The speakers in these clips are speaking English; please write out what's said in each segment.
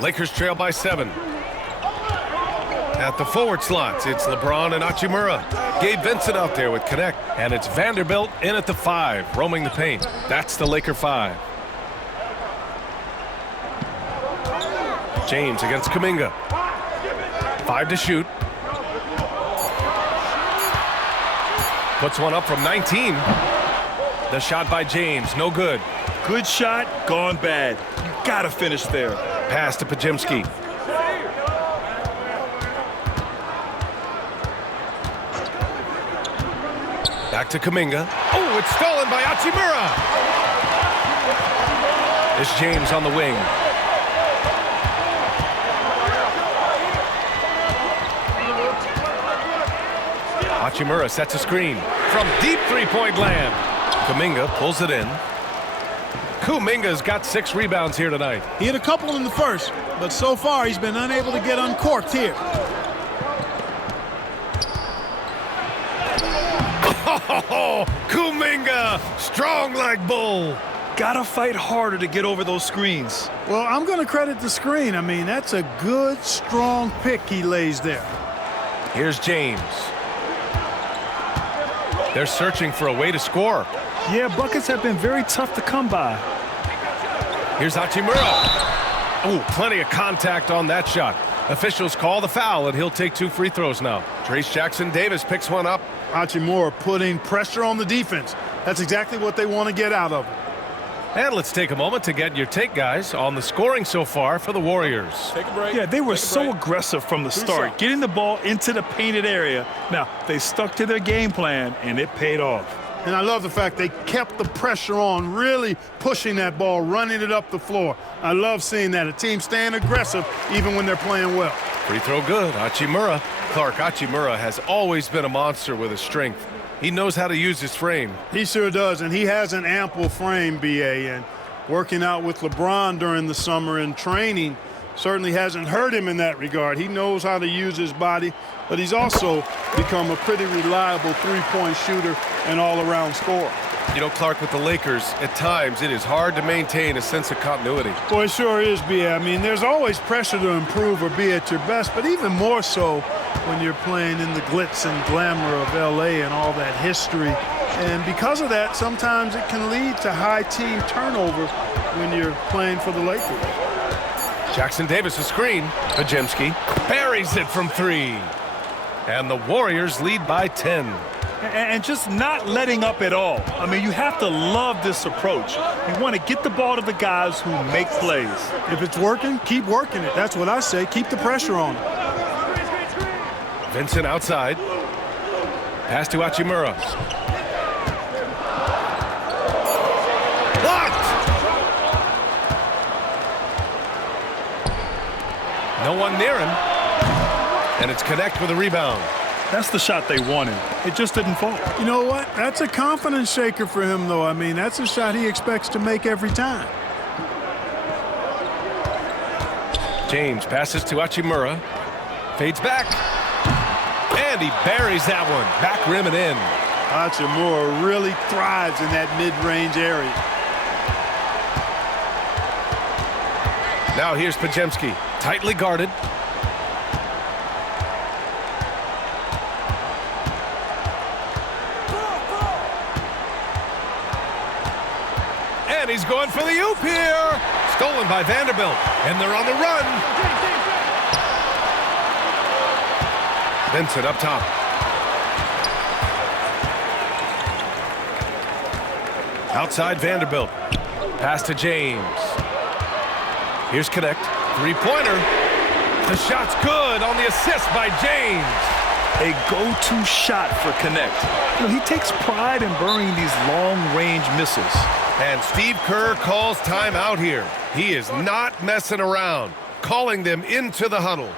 Lakers trail by 7. At the forward slots, it's LeBron and Hachimura. Gabe Vincent out there with connect. And it's Vanderbilt in at the 5, roaming the paint. That's the Laker 5. James against Kuminga. 5 to shoot. Puts one up from 19. The shot by James, no good. Good shot, gone bad. You gotta finish there. Pass to Pajemski. Back to Kuminga. Oh, it's stolen by Hachimura. It's James on the wing. Hachimura sets a screen from deep three-point land. Kuminga pulls it in. Kuminga's got 6 rebounds here tonight. He had a couple in the first, but so far he's been unable to get uncorked here. Oh, Kuminga, strong like bull. Gotta fight harder to get over those screens. Well, I'm going to credit the screen. I mean, that's a good, strong pick he lays there. Here's James. They're searching for a way to score. Yeah, buckets have been very tough to come by. Here's Hachimura. Oh, plenty of contact on that shot. Officials call the foul, and he'll take 2 free throws now. Trace Jackson-Davis picks one up. Hachimura putting pressure on the defense. That's exactly what they want to get out of it. And let's take a moment to get your take, guys, on the scoring so far for the Warriors. Take a break. Yeah, they were so aggressive from the start, getting the ball into the painted area. Now, they stuck to their game plan, and it paid off. And I love the fact they kept the pressure on, really pushing that ball, running it up the floor. I love seeing that. A team staying aggressive even when they're playing well. Free throw good. Hachimura. Clark, Hachimura has always been a monster with his strength. He knows how to use his frame. He sure does, and he has an ample frame, B.A., and working out with LeBron during the summer and training certainly hasn't hurt him in that regard. He knows how to use his body, but he's also become a pretty reliable three-point shooter and all-around scorer. You know, Clark, with the Lakers, at times it is hard to maintain a sense of continuity. Well, it sure is, B.A. I mean, there's always pressure to improve or be at your best, but even more so when you're playing in the glitz and glamour of L.A. and all that history. And because of that, sometimes it can lead to high team turnover when you're playing for the Lakers. Jackson-Davis a screen. Pajemski buries it from 3. And the Warriors lead by 10. And just not letting up at all. I mean, you have to love this approach. You want to get the ball to the guys who make plays. If it's working, keep working it. That's what I say. Keep the pressure on. Vincent outside. Pass to Hachimura. Blocked! No one near him. And it's Connect with a rebound. That's the shot they wanted. It just didn't fall. You know what? That's a confidence shaker for him, though. I mean, that's a shot he expects to make every time. James passes to Hachimura. Fades back. And he buries that one. Back rim and in. Hachimura really thrives in that mid-range area. Now here's Pajemski. Tightly guarded. And he's going for the oop here. Stolen by Vanderbilt. And they're on the run. Vincent up top. Outside Vanderbilt. Pass to James. Here's Connect. Three-pointer. The shot's good on the assist by James. A go-to shot for Connect. You know, he takes pride in burying these long-range missiles. And Steve Kerr calls timeout here. He is not messing around, calling them into the huddle.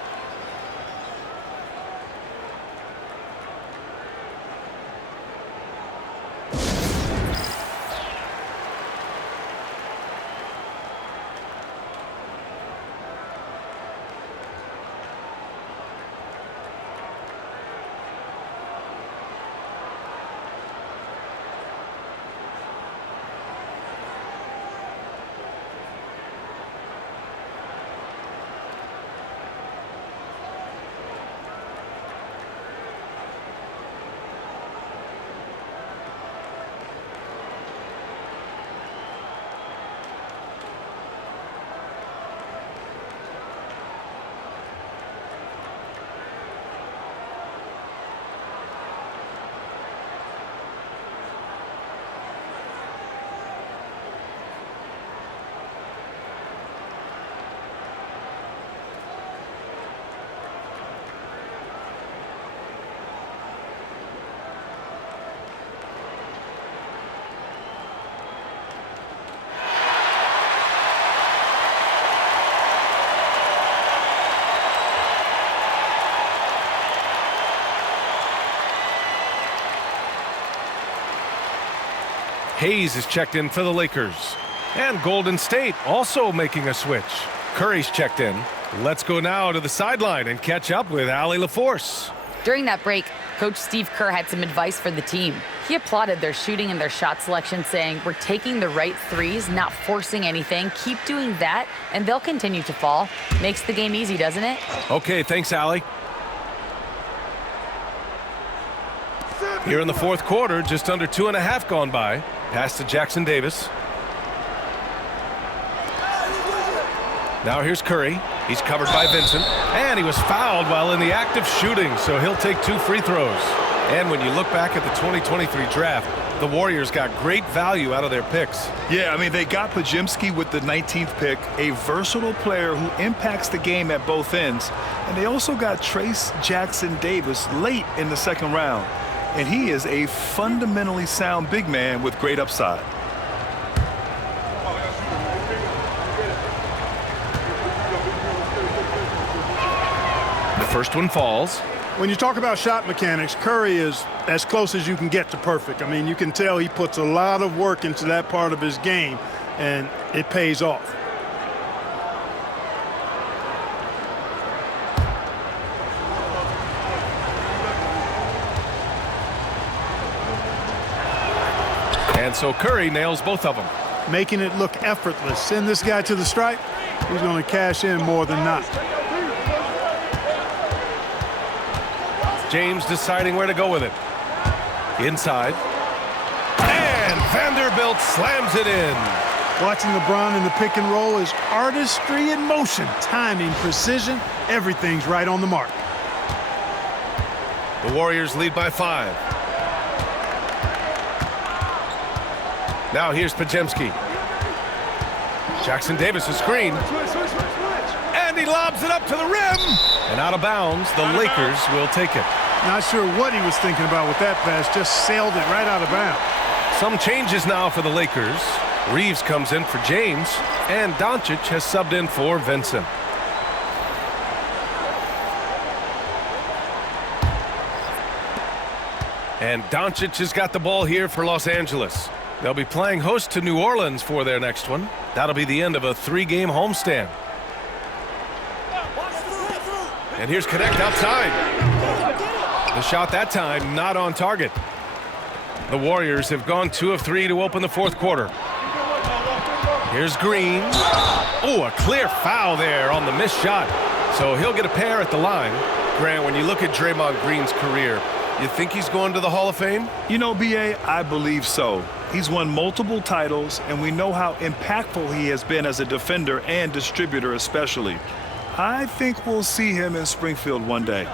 Hayes is checked in for the Lakers. And Golden State also making a switch. Curry's checked in. Let's go now to the sideline and catch up with Allie LaForce. During that break, Coach Steve Kerr had some advice for the team. He applauded their shooting and their shot selection, saying, "We're taking the right threes, not forcing anything. Keep doing that, and they'll continue to fall." Makes the game easy, doesn't it? Okay, thanks, Allie. Here in the fourth quarter, just under 2.5 gone by. Pass to Jackson Davis. Now here's Curry. He's covered by Vincent. And he was fouled while in the act of shooting, so he'll take 2 free throws. And when you look back at the 2023 draft, the Warriors got great value out of their picks. Yeah, I mean, they got Podziemski with the 19th pick, a versatile player who impacts the game at both ends. And they also got Trace Jackson Davis late in the second round. And he is a fundamentally sound big man with great upside. The first one falls. When you talk about shot mechanics, Curry is as close as you can get to perfect. I mean, you can tell he puts a lot of work into that part of his game, and it pays off. And so Curry nails both of them. Making it look effortless. Send this guy to the stripe, he's going to cash in more than not. James deciding where to go with it. Inside. And Vanderbilt slams it in. Watching LeBron in the pick and roll is artistry in motion. Timing, precision, everything's right on the mark. The Warriors lead by 5. Now here's Podziemski. Jackson Davis a screen. And he lobs it up to the rim. And out of bounds, the Lakers will take it. Not sure what he was thinking about with that pass. Just sailed it right out of bounds. Some changes now for the Lakers. Reeves comes in for James. And Doncic has subbed in for Vincent. And Doncic has got the ball here for Los Angeles. They'll be playing host to New Orleans for their next one. That'll be the end of a 3-game homestand. And here's Connect outside. The shot that time not on target. The Warriors have gone 2 of 3 to open the fourth quarter. Here's Green. Oh, a clear foul there on the missed shot. So he'll get a pair at the line. Grant, when you look at Draymond Green's career, you think he's going to the Hall of Fame? You know, B.A., I believe so. He's won multiple titles, and we know how impactful he has been as a defender and distributor especially. I think we'll see him in Springfield one day.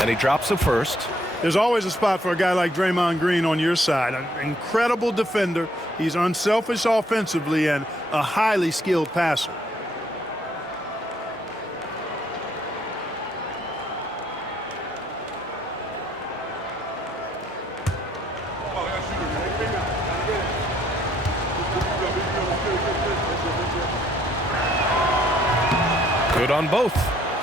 And he drops the first. There's always a spot for a guy like Draymond Green on your side. An incredible defender. He's unselfish offensively and a highly skilled passer. Good on both.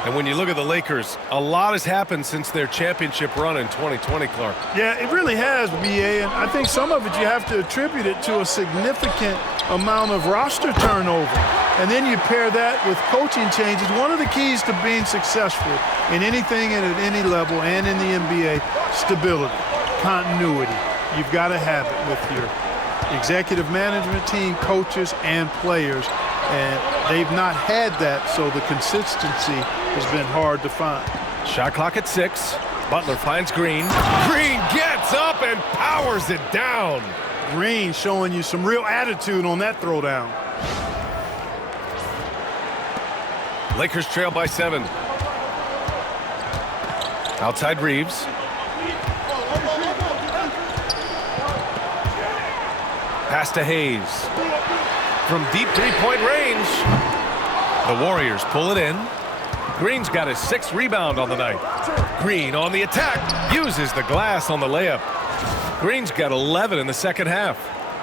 And when you look at the Lakers, a lot has happened since their championship run in 2020, Clark. Yeah, it really has, B.A., and I think some of it you have to attribute it to a significant amount of roster turnover. And then you pair that with coaching changes. One of the keys to being successful in anything and at any level and in the NBA, stability, continuity. You've got to have it with your executive management team, coaches, and players. And they've not had that, so the consistency has been hard to find. Shot clock at 6. Butler finds Green. Green gets up and powers it down. Green showing you some real attitude on that throwdown. Lakers trail by 7. Outside Reeves. Pass to Hayes. From deep three-point range. The Warriors pull it in. Green's got his 6th rebound on the night. Green on the attack. Uses the glass on the layup. Green's got 11 in the second half.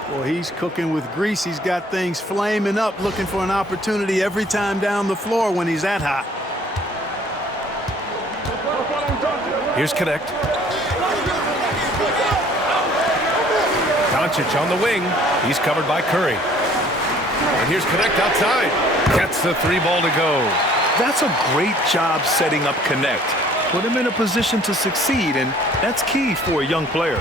Well, he's cooking with grease. He's got things flaming up, looking for an opportunity every time down the floor when he's that hot. Here's Connect. Doncic on the wing. He's covered by Curry. And here's Connect outside. Gets the three ball to go. That's a great job setting up Connect. Put him in a position to succeed, and that's key for a young player.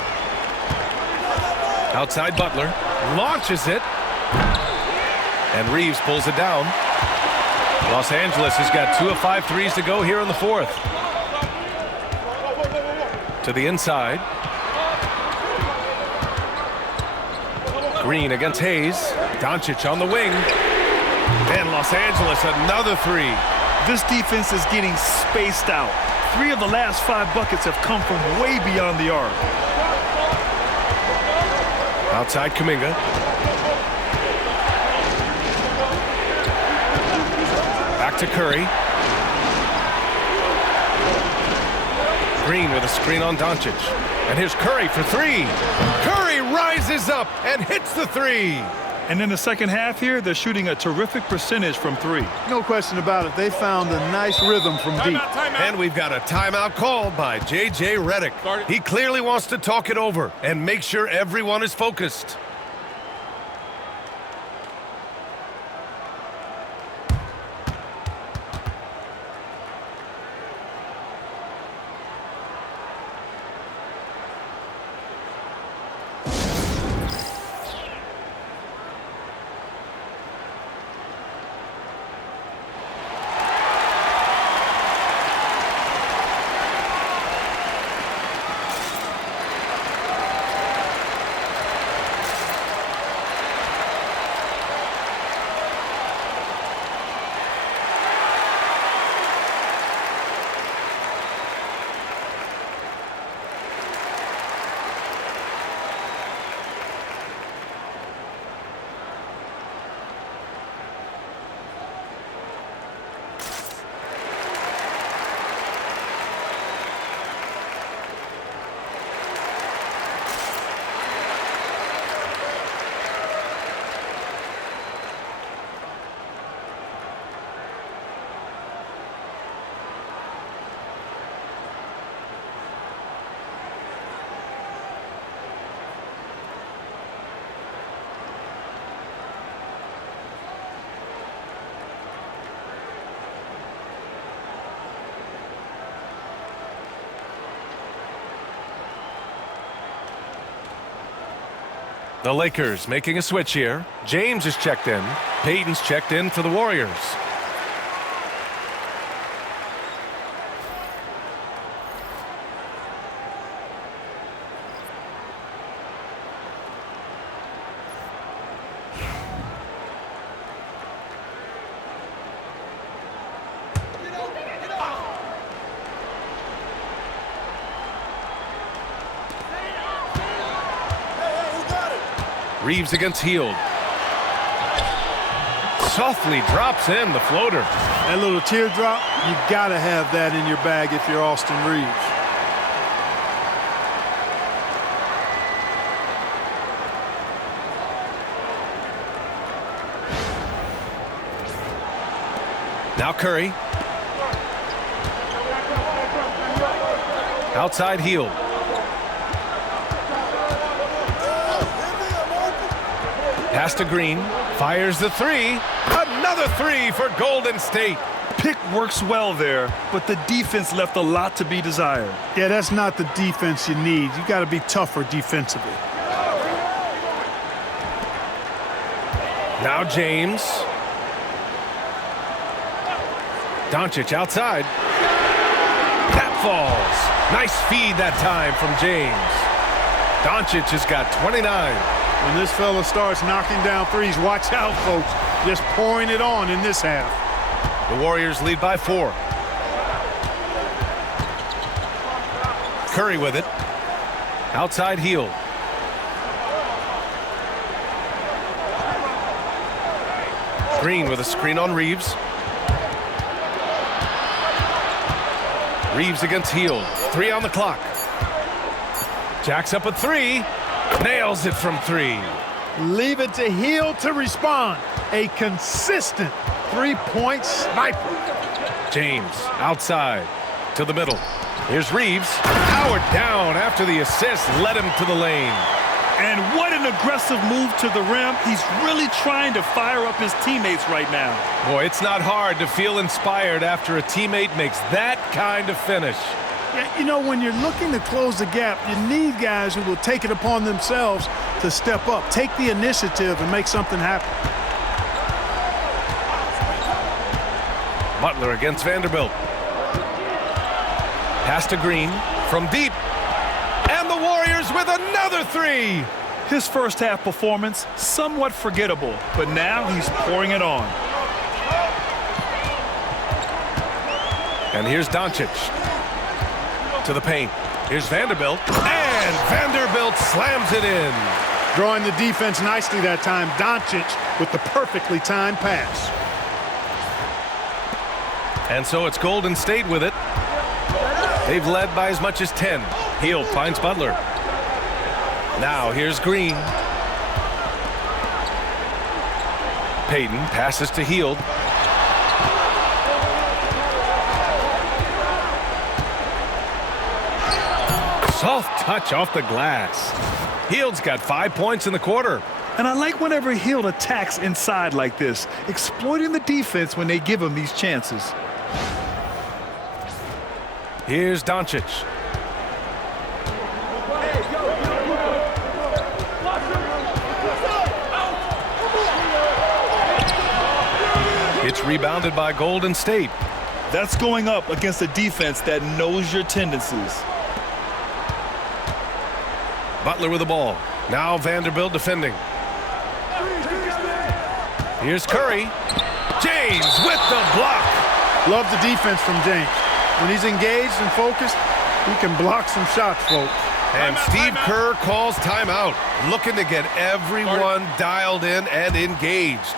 Outside Butler. Launches it. And Reeves pulls it down. Los Angeles has got 2 of 5 threes to go here in the fourth. To the inside. Green against Hayes. Doncic on the wing. And Los Angeles another three. This defense is getting spaced out. 3 of the last 5 buckets have come from way beyond the arc. Outside Kuminga. Back to Curry. Green with a screen on Doncic. And here's Curry for 3. Curry rises up and hits the 3. And in the second half here, they're shooting a terrific percentage from 3. No question about it. They found a nice rhythm from deep. And we've got a timeout called by J.J. Redick. He clearly wants to talk it over and make sure everyone is focused. The Lakers making a switch here. James is checked in. Payton's checked in for the Warriors. Reeves against Hield. Softly drops in the floater. That little teardrop, you gotta have that in your bag if you're Austin Reeves. Now Curry. Outside Hield. Pass to Green. Fires the 3. Another 3 for Golden State. Pick works well there, but the defense left a lot to be desired. Yeah, that's not the defense you need. You got to be tougher defensively. Now James. Doncic outside. That falls. Nice feed that time from James. Doncic has got 29. When this fella starts knocking down threes, watch out, folks. Just pouring it on in this half. The Warriors lead by 4. Curry with it. Outside Hield. Green with a screen on Reeves. Reeves against Hield. 3 on the clock. Jacks up a 3. Nails it from 3. Leave it to Hield to respond. A consistent three-point sniper. James outside to the middle. Here's Reeves. Powered down after the assist led him to the lane. And what an aggressive move to the rim. He's really trying to fire up his teammates right now. Boy, it's not hard to feel inspired after a teammate makes that kind of finish. Yeah, you know, when you're looking to close the gap, you need guys who will take it upon themselves to step up, take the initiative, and make something happen. Butler against Vanderbilt. Pass to Green from deep. And the Warriors with another three. His first half performance, somewhat forgettable, but now he's pouring it on. And here's Doncic to the paint. Here's Vanderbilt. And Vanderbilt slams it in. Drawing the defense nicely that time. Doncic with the perfectly timed pass. And so it's Golden State with it. They've led by as much as 10. Hield finds Butler. Now here's Green. Payton passes to Hield. Soft touch off the glass. Hield's got 5 points in the quarter. And I like whenever Hield attacks inside like this, exploiting the defense when they give him these chances. Here's Doncic. It's rebounded by Golden State. That's going up against a defense that knows your tendencies. Butler with the ball. Now Vanderbilt defending. Here's Curry. James with the block. Love the defense from James. When he's engaged and focused, he can block some shots, folks. And Steve Kerr calls timeout, looking to get everyone dialed in and engaged.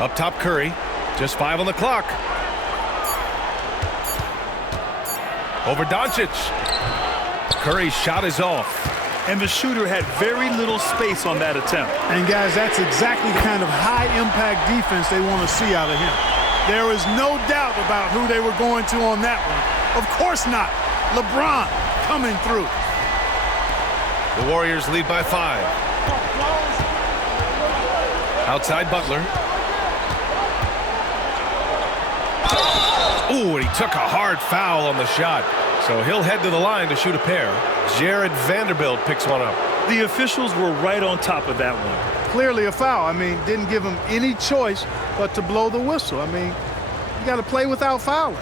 Up top, Curry. Just 5 on the clock. Over Doncic. Curry's shot is off. And the shooter had very little space on that attempt. And, guys, that's exactly the kind of high-impact defense they want to see out of him. There is no doubt about who they were going to on that one. Of course not. LeBron coming through. The Warriors lead by 5. Outside Butler. Ooh, and he took a hard foul on the shot. So he'll head to the line to shoot a pair. Jared Vanderbilt picks one up. The officials were right on top of that one. Clearly a foul. I mean, didn't give him any choice but to blow the whistle. I mean, you got to play without fouling.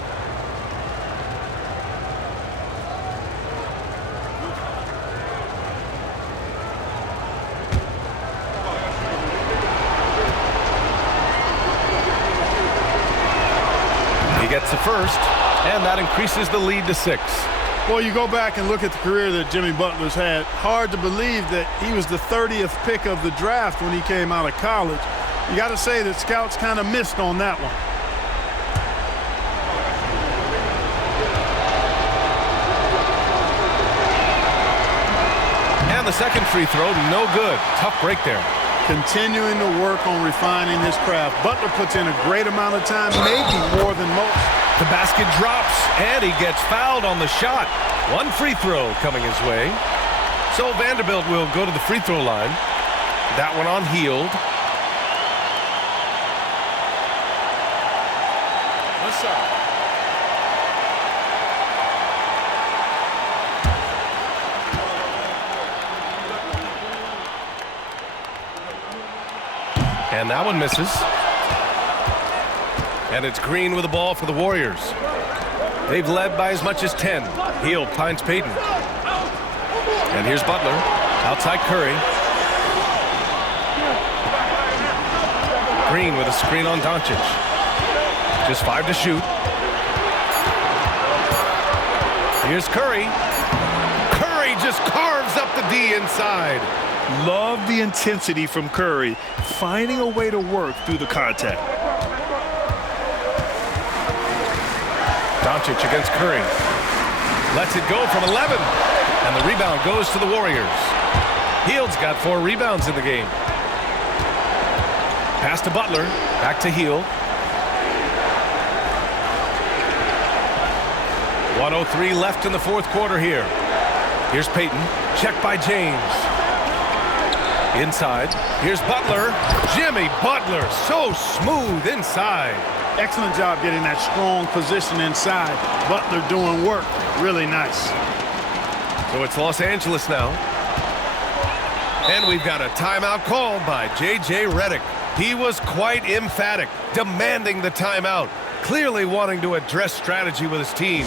He gets the first, and that increases the lead to 6. Well, you go back and look at the career that Jimmy Butler's had. Hard to believe that he was the 30th pick of the draft when he came out of college. You got to say that scouts kind of missed on that one. And the second free throw, no good. Tough break there. Continuing to work on refining his craft. Butler puts in a great amount of time, maybe more than most. The basket drops, and he gets fouled on the shot. One free throw coming his way. So Vanderbilt will go to the free throw line. That one on Hield. What's up? And that one misses. And it's Green with the ball for the Warriors. They've led by as much as 10. Hield finds Payton. And here's Butler. Outside Curry. Green with a screen on Doncic. Just 5 to shoot. Here's Curry. Curry just carves up the D inside. Love the intensity from Curry, finding a way to work through the contact. Doncic against Curry. Lets it go from 11. And the rebound goes to the Warriors. Hield's got 4 rebounds in the game. Pass to Butler. Back to Hield. 1:03 left in the fourth quarter here. Here's Payton. Checked by James. Inside. Here's Butler. Jimmy Butler. So smooth inside. Excellent job getting that strong position inside. Butler doing work. Really nice. So it's Los Angeles now. And we've got a timeout called by J.J. Redick. He was quite emphatic, demanding the timeout, clearly wanting to address strategy with his team.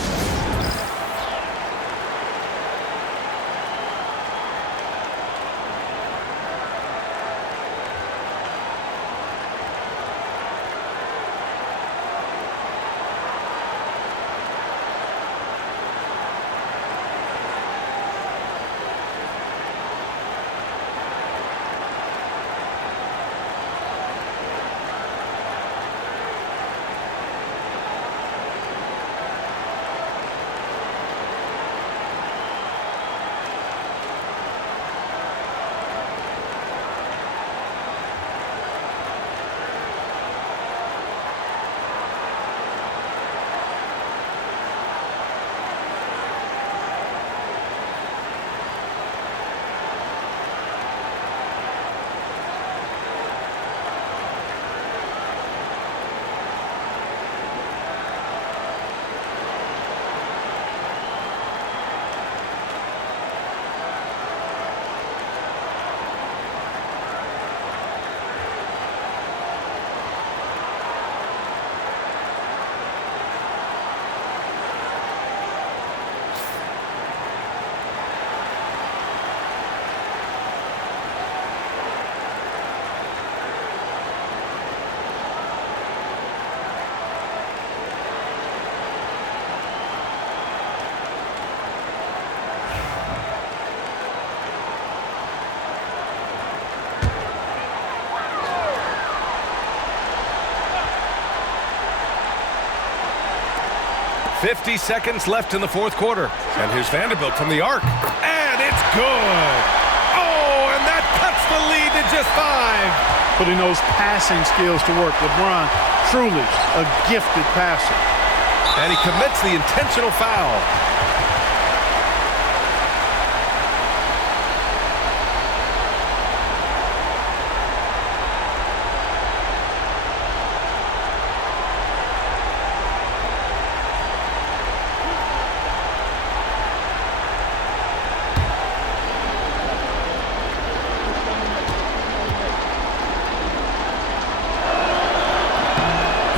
.50 seconds left in the fourth quarter. And here's Vanderbilt from the arc. And it's good. Oh, and that cuts the lead to just 5. Putting those passing skills to work. LeBron, truly a gifted passer. And he commits the intentional foul.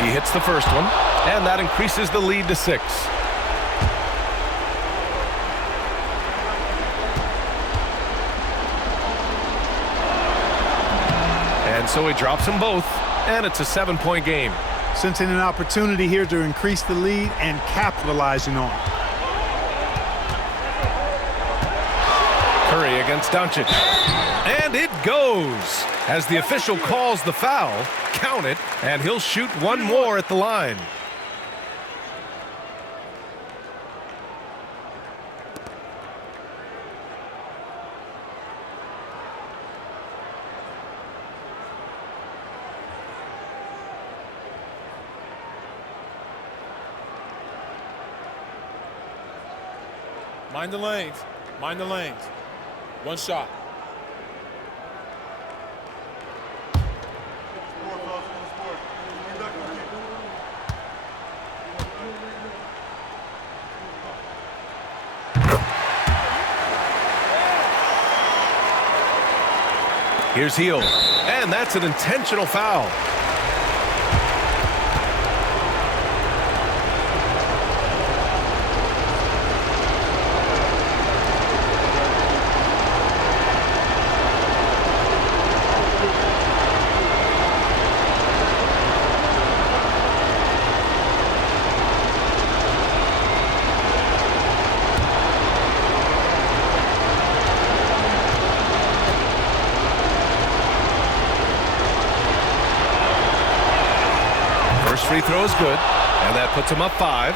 He hits the first one, and that increases the lead to 6. And so he drops them both, and it's a 7-point game. Sensing an opportunity here to increase the lead and capitalizing on it. Curry against Doncic. And it goes. As the official calls the foul, count it, and he'll shoot one more at the line. Mind the lanes. Mind the lanes. One shot. Here's Hield. And that's an intentional foul. First free throw is good, and that puts him up 5.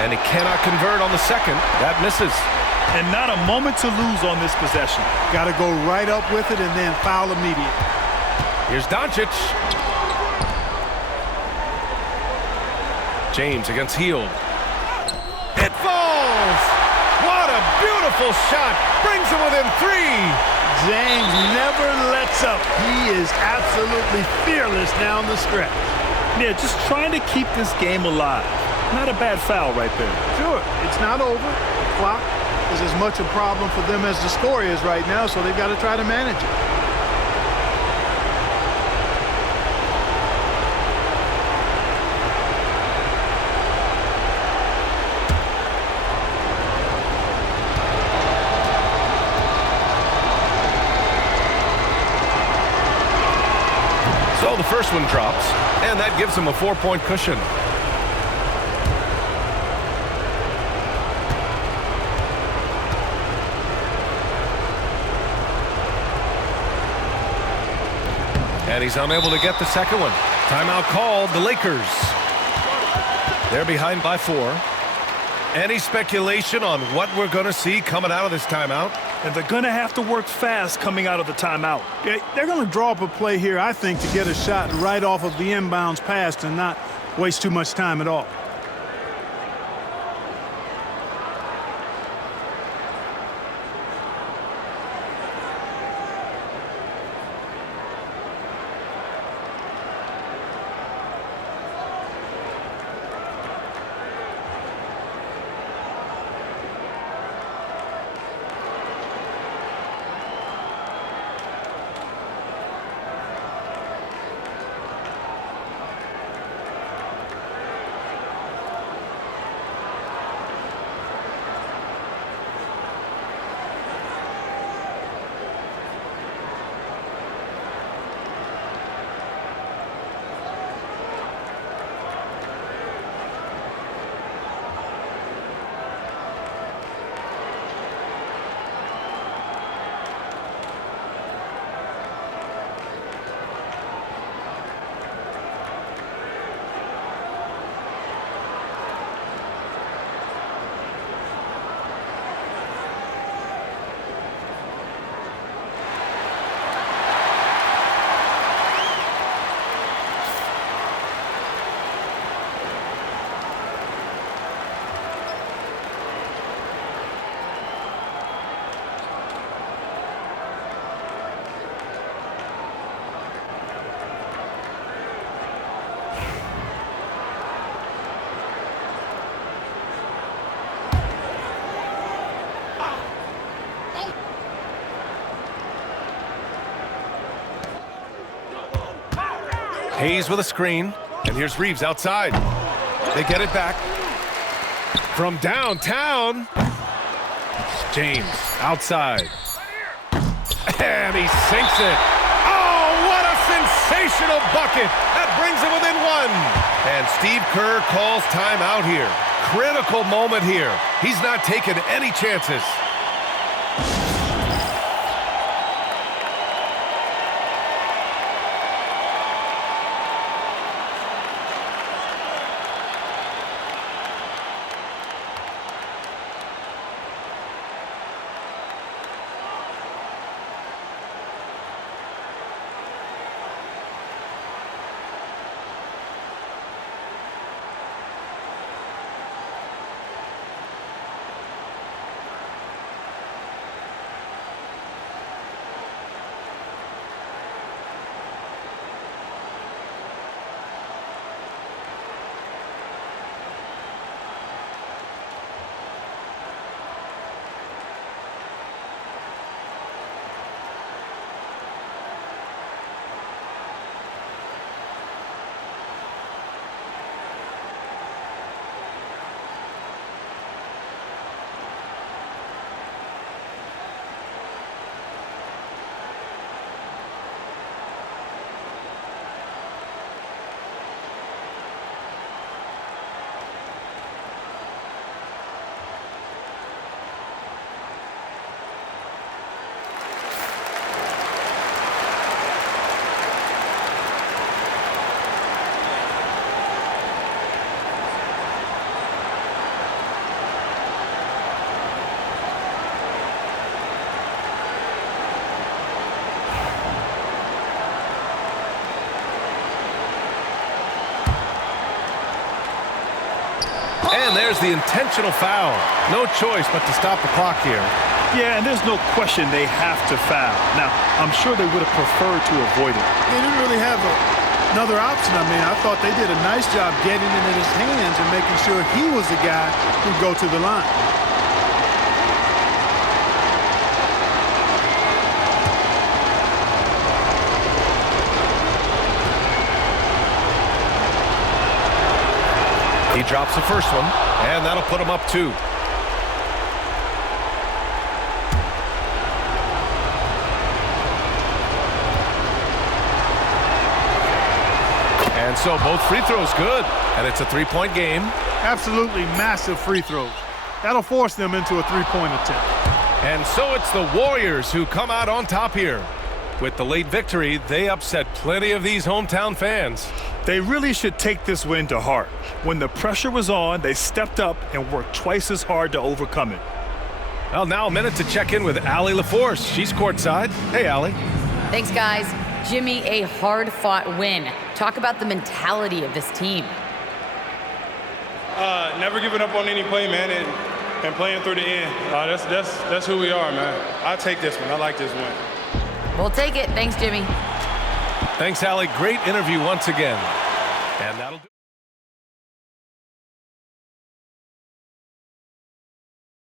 And he cannot convert on the second. That misses. And not a moment to lose on this possession. Got to go right up with it and then foul immediate. Here's Doncic. James against Hield. It falls! What a beautiful shot! Brings him within 3. James never lets up. He is absolutely fearless down the stretch. Yeah, just trying to keep this game alive. Not a bad foul right there. Sure, it's not over. The clock is as much a problem for them as the score is right now, so they've got to try to manage it. So the first one drops, and that gives him a 4-point cushion. And he's unable to get the second one. Timeout called, the Lakers. They're behind by 4. Any speculation on what we're going to see coming out of this timeout? And they're going to have to work fast coming out of the timeout. Yeah, they're going to draw up a play here, I think, to get a shot right off of the inbounds pass and not waste too much time at all. Hayes with a screen, and here's Reeves outside. They get it back. From downtown. James outside. And he sinks it. Oh, what a sensational bucket. That brings him within one. And Steve Kerr calls timeout here. Critical moment here. He's not taking any chances. And there's the intentional foul. No choice but to stop the clock here. Yeah, and there's no question they have to foul. Now, I'm sure they would have preferred to avoid it. They didn't really have another option. I mean, I thought they did a nice job getting it in his hands and making sure he was the guy who'd go to the line. He drops the first one, and that'll put him up 2. And so both free throws good, and it's a 3-point game. Absolutely massive free throws. That'll force them into a 3-point attempt. And so it's the Warriors who come out on top here. With the late victory, they upset plenty of these hometown fans. They really should take this win to heart. When the pressure was on, they stepped up and worked twice as hard to overcome it. Well, now a minute to check in with Allie LaForce. She's courtside. Hey, Allie. Thanks, guys. Jimmy, a hard-fought win. Talk about the mentality of this team. Never giving up on any play, man, and playing through the end. That's who we are, man. I take this one. I like this win. We'll take it. Thanks, Jimmy. Thanks, Allie. Great interview once again. And that'll do